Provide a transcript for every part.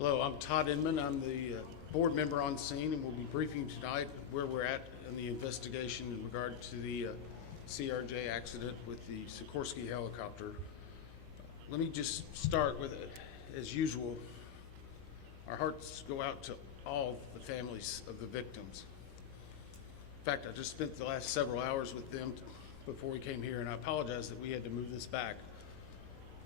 Hello, I'm Todd Inman. I'm the board member on scene, and we'll be briefing tonight where we're at in the investigation in regard to the CRJ accident with the Sikorsky helicopter. Let me just start with, as usual, our hearts go out to all the families of the victims. In fact, I just spent the last several hours with them before we came here, and I apologize that we had to move this back.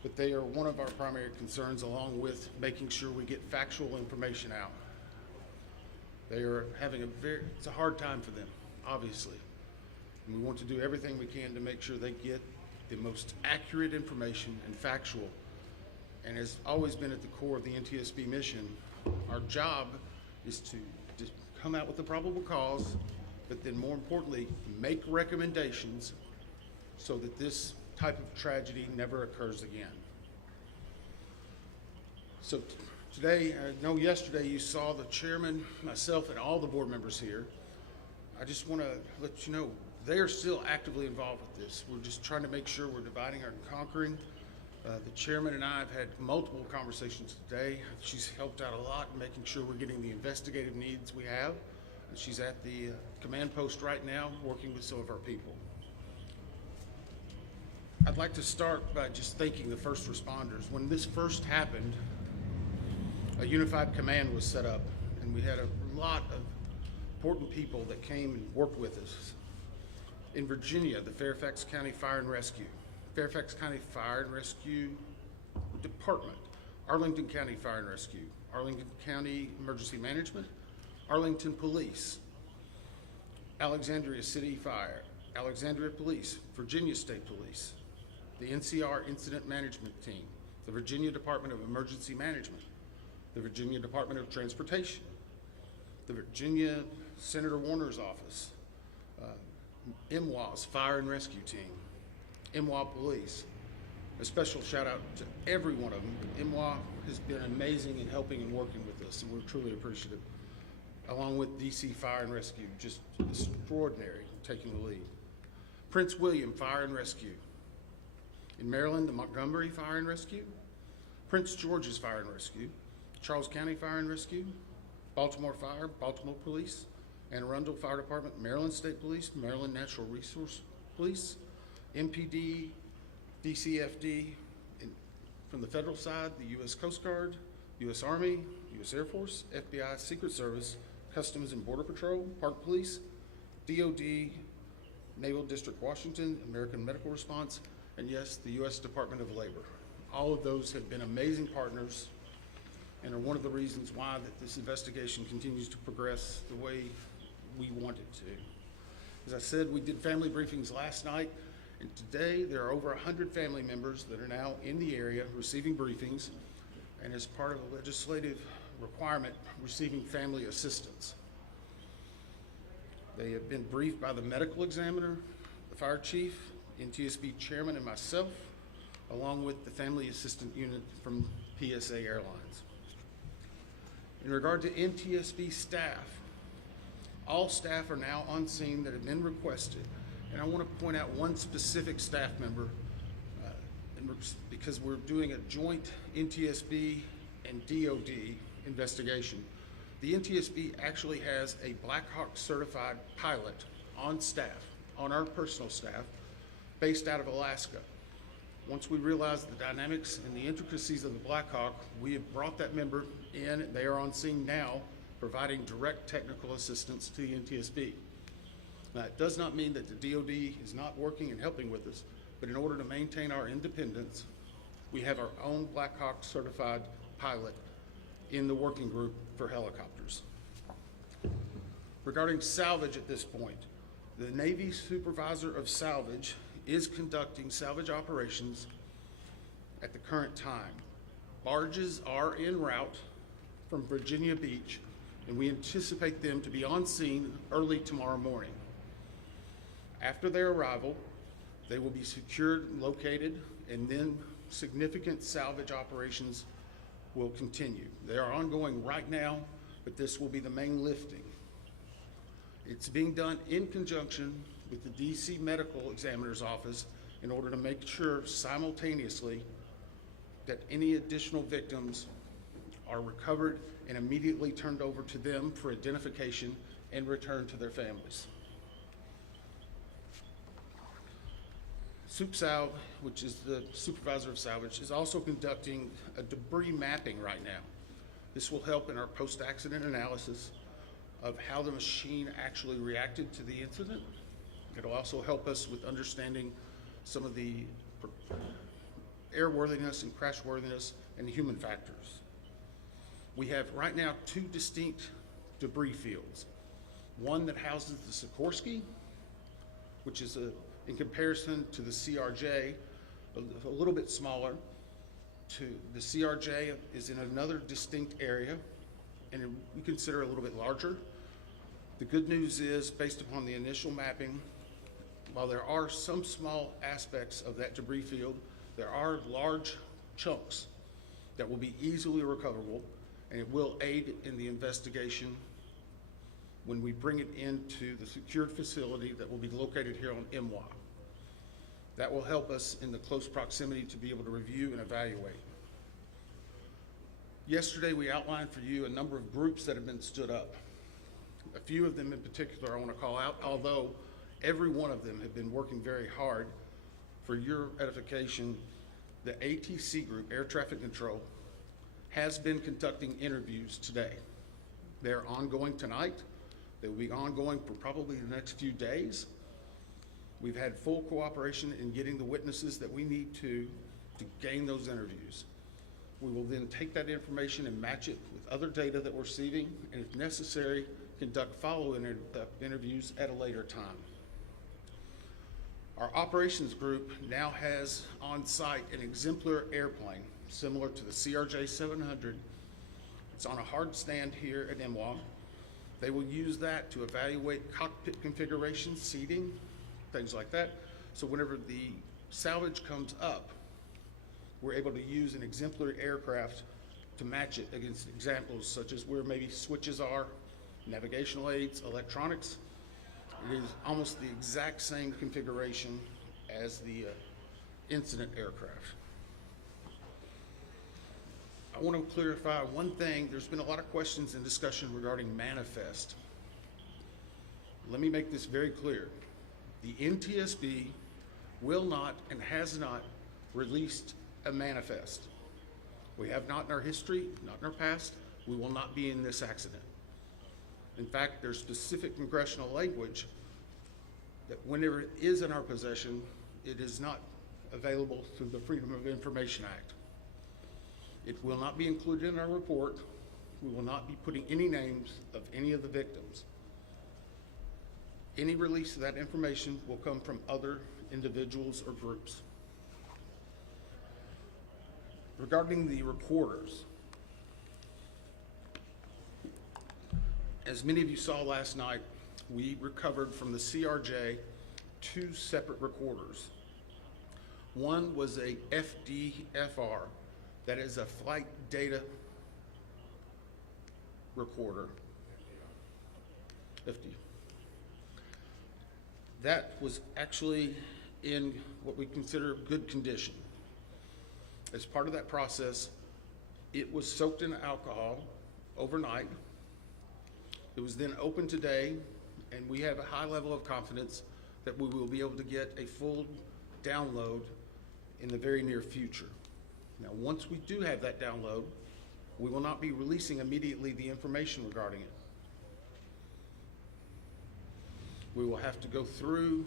But they are one of our primary concerns, along with making sure we get factual information out. They are having it's a hard time for them, obviously. And we want to do everything we can to make sure they get the most accurate information and factual. And has always been at the core of the NTSB mission, our job is to come out with the probable cause, but then more importantly, make recommendations so that this type of tragedy never occurs again. So today, I know yesterday you saw the chairman, myself, and all the board members here. I just want to let you know they are still actively involved with this. We're just trying to make sure we're dividing and conquering. The chairman and I have had multiple conversations today. She's helped out a lot in making sure we're getting the investigative needs we have. And she's at the command post right now working with some of our people. I'd like to start by just thanking the first responders. When this first happened, a unified command was set up, and we had a lot of important people that came and worked with us. In Virginia, the Fairfax County Fire and Rescue, Fairfax County Fire and Rescue Department, Arlington County Fire and Rescue, Arlington County Emergency Management, Arlington Police, Alexandria City Fire, Alexandria Police, Virginia State Police, the NCR Incident Management Team, the Virginia Department of Emergency Management, the Virginia Department of Transportation, the Virginia Senator Warner's office, MWA's Fire and Rescue Team, MWA Police. A special shout out to every one of them. MWA has been amazing in helping and working with us, and we're truly appreciative. Along with DC Fire and Rescue, just extraordinary, taking the lead. Prince William Fire and Rescue. In Maryland, the Montgomery Fire and Rescue, Prince George's Fire and Rescue, Charles County Fire and Rescue, Baltimore Fire, Baltimore Police, Anne Arundel Fire Department, Maryland State Police, Maryland Natural Resource Police, MPD, DCFD, from the federal side, the U.S. Coast Guard, U.S. Army, U.S. Air Force, FBI, Secret Service, Customs and Border Patrol, Park Police, DOD, Naval District Washington, American Medical Response, and yes, the U.S. Department of Labor. All of those have been amazing partners and are one of the reasons why that this investigation continues to progress the way we want it to. As I said, we did family briefings last night, and today there are over 100 family members that are now in the area receiving briefings, and as part of a legislative requirement, receiving family assistance. They have been briefed by the medical examiner, the fire chief, NTSB chairman, and myself, along with the family assistant unit from PSA Airlines. In regard to NTSB staff, all staff are now on scene that have been requested, and I want to point out one specific staff member because we're doing a joint NTSB and DOD investigation. The NTSB actually has a Black Hawk certified pilot on staff, on our personal staff, based out of Alaska. Once we realized the dynamics and the intricacies of the Black Hawk, we have brought that member in. They are on scene now, providing direct technical assistance to the NTSB. Now, it does not mean that the DOD is not working and helping with us, but in order to maintain our independence, we have our own Black Hawk certified pilot in the working group for helicopters. Regarding Salvage at this point, the Navy Supervisor of Salvage is conducting salvage operations at the current time. Barges are en route from Virginia Beach, and we anticipate them to be on scene early tomorrow morning. After their arrival, they will be secured and located, and then significant salvage operations will continue. They are ongoing right now, but this will be the main lifting. It's being done in conjunction with the DC Medical Examiner's Office in order to make sure simultaneously that any additional victims are recovered and immediately turned over to them for identification and returned to their families. Salv, which is the supervisor of Salvage, is also conducting a debris mapping right now. This will help in our post-accident analysis of how the machine actually reacted to the incident. It'll also help us with understanding some of the airworthiness and crashworthiness and human factors. We have right now 2 distinct debris fields. One that houses the Sikorsky, which is in comparison to the CRJ, a little bit smaller. The CRJ is in another distinct area, and we consider a little bit larger. The good news is, based upon the initial mapping, while there are some small aspects of that debris field, there are large chunks that will be easily recoverable, and it will aid in the investigation when we bring it into the secured facility that will be located here on MWA. That will help us in the close proximity to be able to review and evaluate. Yesterday, we outlined for you a number of groups that have been stood up. A few of them in particular I want to call out, although every one of them have been working very hard. For your edification, the ATC group, Air Traffic Control, has been conducting interviews today. They're ongoing tonight. They will be ongoing for probably the next few days. We've had full cooperation in getting the witnesses that we need to gain those interviews. We will then take that information and match it with other data that we're receiving, and if necessary, conduct follow-up interviews at a later time. Our operations group now has on site an exemplar airplane similar to the CRJ 700. It's on a hard stand here at MWA. They will use that to evaluate cockpit configuration, seating, things like that. So whenever the salvage comes up, we're able to use an exemplary aircraft to match it against examples such as where maybe switches are, navigational aids, electronics. It is almost the exact same configuration as the incident aircraft. I want to clarify one thing. There's been a lot of questions and discussion regarding manifest. Let me make this very clear. The NTSB will not and has not released a manifest. We have not in our history, not in our past. We will not be in this accident. In fact, there's specific congressional language that whenever it is in our possession, it is not available through the Freedom of Information Act. It will not be included in our report. We will not be putting any names of any of the victims. Any release of that information will come from other individuals or groups. Regarding the recorders, as many of you saw last night, we recovered from the CRJ 2 separate recorders. One was a FDFR, that is a flight data recorder. FD. That was actually in what we consider good condition. As part of that process, it was soaked in alcohol overnight. It was then opened today, and we have a high level of confidence that we will be able to get a full download in the very near future. Now, once we do have that download, we will not be releasing immediately the information regarding it. We will have to go through,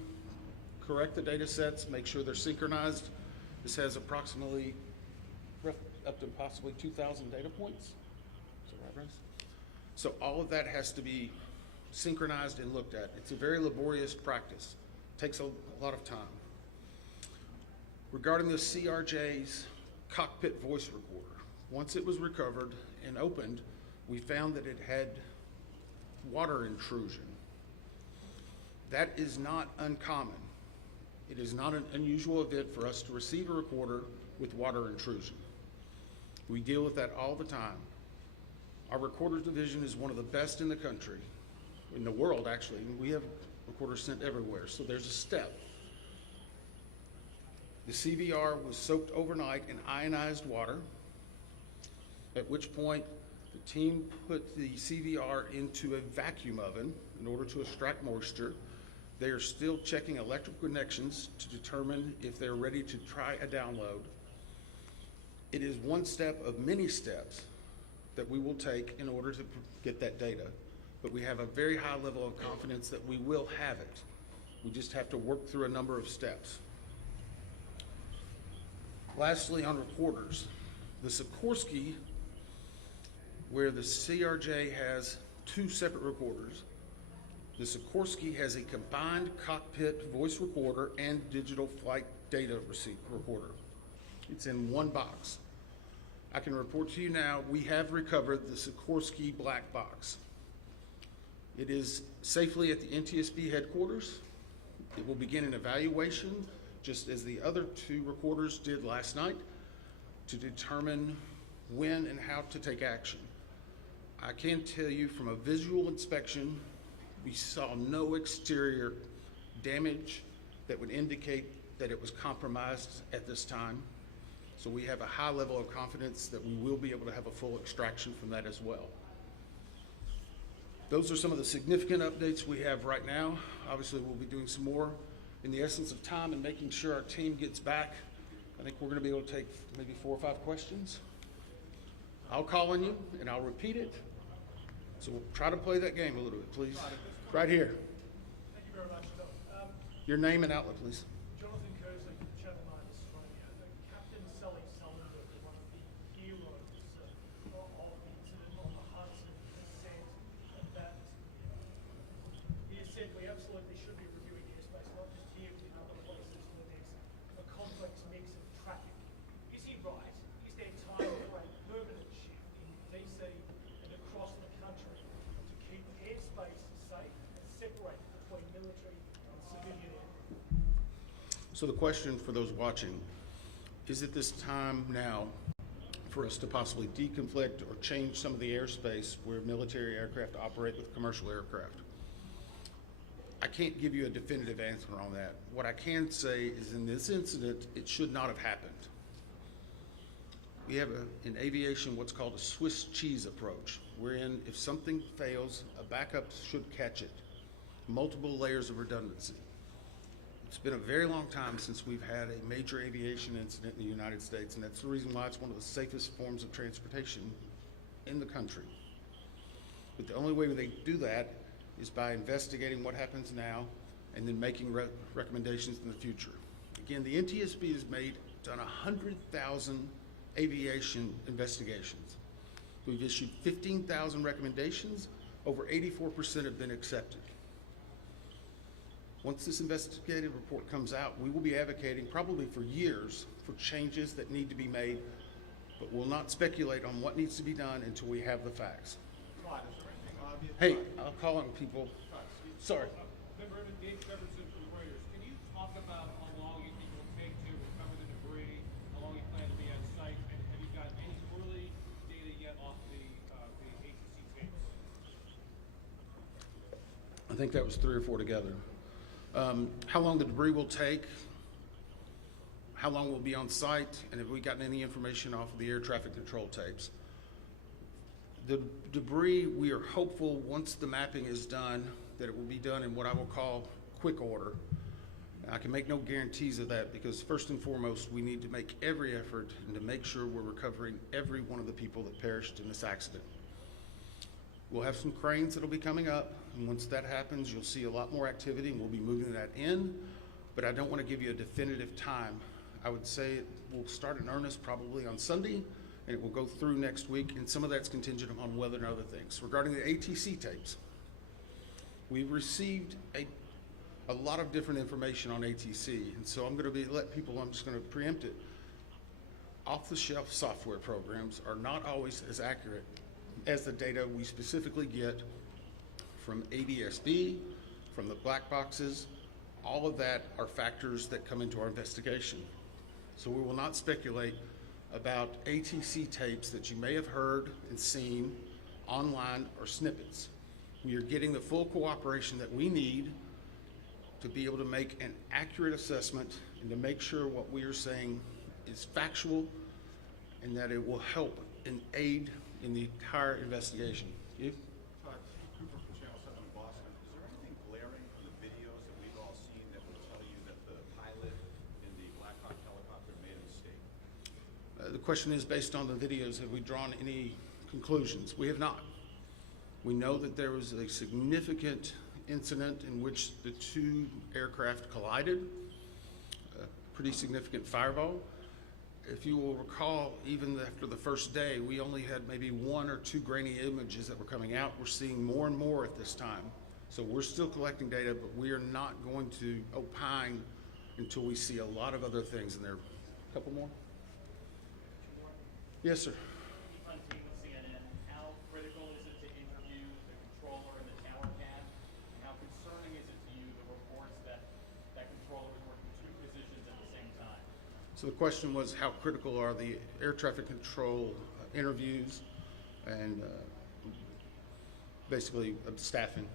correct the data sets, make sure they're synchronized. This has approximately up to possibly 2,000 data points. Is that right, Bryce? So all of that has to be synchronized and looked at. It's a very laborious practice. It takes a lot of time. Regarding the CRJ's cockpit voice recorder, once it was recovered and opened, we found that it had water intrusion. That is not uncommon. It is not an unusual event for us to receive a recorder with water intrusion. We deal with that all the time. Our recorder division is one of the best in the country, in the world actually. We have recorders sent everywhere, so there's a step. The CVR was soaked overnight in ionized water. at which point the team put the CVR into a vacuum oven in order to extract moisture. They are still checking electrical connections to determine if they're ready to try a download. It is one step of many steps that we will take in order to get that data, but we have a very high level of confidence that we will have it. We just have to work through a number of steps. Lastly, on recorders, the Sikorsky, where the CRJ has two separate recorders, the Sikorsky has a combined cockpit voice recorder and digital flight data receipt recorder. It's in one box. I can report to you now, we have recovered the Sikorsky black box. It is safely at the NTSB headquarters. It will begin an evaluation, just as the other two recorders did last night, to determine when and how to take action. I can tell you from a visual inspection, we saw no exterior damage that would indicate that it was compromised at this time. So we have a high level of confidence that we will be able to have a full extraction from that as well. Those are some of the significant updates we have right now. Obviously, we'll be doing some more in the essence of time and making sure our team gets back. I think we're going to be able to take maybe 4 or 5 questions. I'll call on you and I'll repeat it. So we'll try to play that game a little bit, please. Right here. Thank you very much, Bill. Your name and outlet, please. Jonathan Kersley from Channel 9 Australia. Captain Sully Sullivan, one of the heroes of the incident on the Hudson, has said that he has said we absolutely should be reviewing airspace, not just here but in other places, where there's a complex mix of traffic. Is he right? Is there time for a permanent shift in DC and across the country to keep airspace safe and separate between military and civilian air? So the question for those watching, is it this time now for us to possibly deconflict or change some of the airspace where military aircraft operate with commercial aircraft? I can't give you a definitive answer on that. What I can say is in this incident, it should not have happened. We have in aviation what's called a Swiss cheese approach, wherein if something fails, a backup should catch it. Multiple layers of redundancy. It's been a very long time since we've had a major aviation incident in the United States, and that's the reason why it's one of the safest forms of transportation in the country. But the only way they do that is by investigating what happens now and then making recommendations in the future. Again, the NTSB has done 100,000 aviation investigations. We've issued 15,000 recommendations. Over 84% have been accepted. Once this investigative report comes out, we will be advocating probably for years for changes that need to be made, but we'll not speculate on what needs to be done until we have the facts. Hey, I'll call on people. Sorry. Member Dave Jefferson from Reuters. Can you talk about how long you think it will take to recover the debris, how long you plan to be on site, and have you got any early data yet off the ATC tapes? I think that was 3 or 4 together. How long the debris will take, how long we'll be on site, and have we gotten any information off of the air traffic control tapes. The debris, we are hopeful once the mapping is done that it will be done in what I will call quick order. I can make no guarantees of that because first and foremost, we need to make every effort and to make sure we're recovering every one of the people that perished in this accident. We'll have some cranes that'll be coming up, and once that happens, you'll see a lot more activity and we'll be moving that in, but I don't want to give you a definitive time. I would say it will start in earnest probably on Sunday, and it will go through next week, and some of that's contingent upon weather and other things. Regarding the ATC tapes, we've received a lot of different information on ATC, and so I'm just going to preempt it. Off-the-shelf software programs are not always as accurate as the data we specifically get from ADSB, from the black boxes. All of that are factors that come into our investigation. So we will not speculate about ATC tapes that you may have heard and seen online or snippets. We are getting the full cooperation that we need to be able to make an accurate assessment and to make sure what we are saying is factual and that it will help an aid in the entire investigation. You? Steve Cooper from Channel 7 in Boston. Is there anything glaring in the videos that we've all seen that would tell you that the pilot in the Black Hawk helicopter made a mistake? The question is, based on the videos, have we drawn any conclusions? We have not. We know that there was a significant incident in which the two aircraft collided, a pretty significant fireball. If you will recall, even after the first day, we only had maybe 1 or 2 grainy images that were coming out. We're seeing more and more at this time. So we're still collecting data, but we are not going to opine until we see a lot of other things in there. A couple more? Yes, sir. On team with CNN, how critical is it to interview the controller in the tower cab? And how concerning is it to you, the reports that that controller is working 2 positions at the same time? So the question was, how critical are the air traffic control interviews and basically staffing?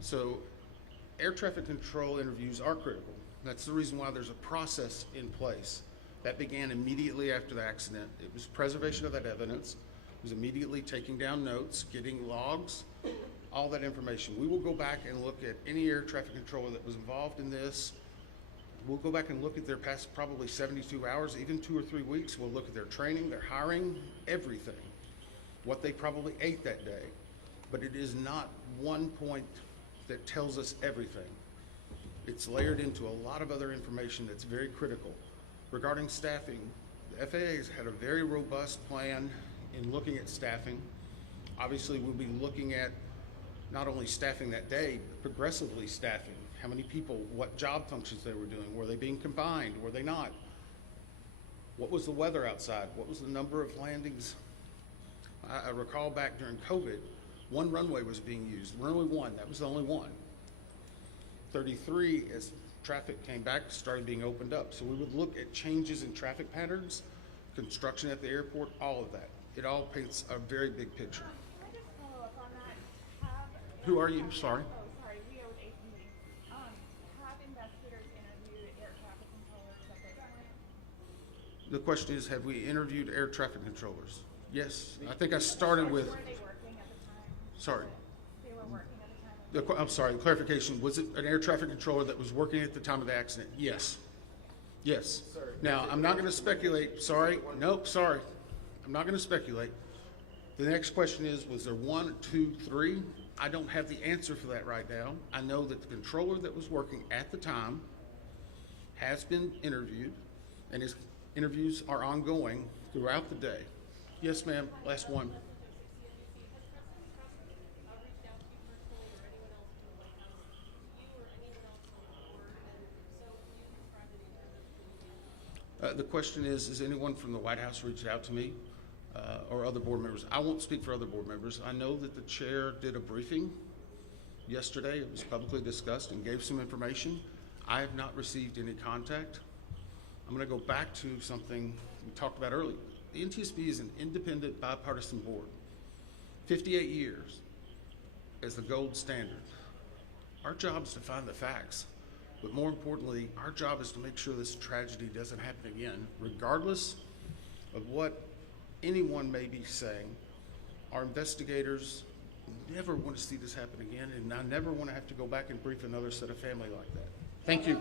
So air traffic control interviews are critical. That's the reason why there's a process in place. That began immediately after the accident. It was preservation of that evidence. It was immediately taking down notes, getting logs, all that information. We will go back and look at any air traffic controller that was involved in this. We'll go back and look at their past probably 72 hours, even 2 or 3 weeks. We'll look at their training, their hiring, everything, what they probably ate that day. But it is not one point that tells us everything. It's layered into a lot of other information that's very critical. Regarding staffing, the FAA has had a very robust plan in looking at staffing. Obviously, we'll be looking at not only staffing that day, but progressively staffing. How many people, what job functions they were doing, were they being combined, were they not? What was the weather outside? What was the number of landings? I recall back during COVID, 1 runway was being used, runway 1, that was the only one. 33, as traffic came back, started being opened up. So we would look at changes in traffic patterns, construction at the airport, all of that. It all paints a very big picture. Can I just follow up on that? Who are you? Sorry. Oh, sorry, we owe APD. Have investigators interviewed air traffic controllers at this point? The question is, have we interviewed air traffic controllers? Yes. I think I started with, Were they working at the time? sorry. They were working at the time? I'm sorry, clarification. Was it an air traffic controller that was working at the time of the accident? Yes. Yes. Now, I'm not going to speculate. Sorry. Nope, sorry. I'm not going to speculate. The next question is, was there 1, 2, 3? I don't have the answer for that right now. I know that the controller that was working at the time has been interviewed, and his interviews are ongoing throughout the day. Yes, ma'am. Last one. The question is anyone from the White House reached out to me or other board members? I won't speak for other board members. I know that the chair did a briefing yesterday. It was publicly discussed and gave some information. I have not received any contact. I'm going to go back to something we talked about earlier. The NTSB is an independent bipartisan board. 58 years as the gold standard. Our job is to find the facts. But more importantly, our job is to make sure this tragedy doesn't happen again, regardless of what anyone may be saying. Our investigators never want to see this happen again, and I never want to have to go back and brief another set of family like that. Thank you.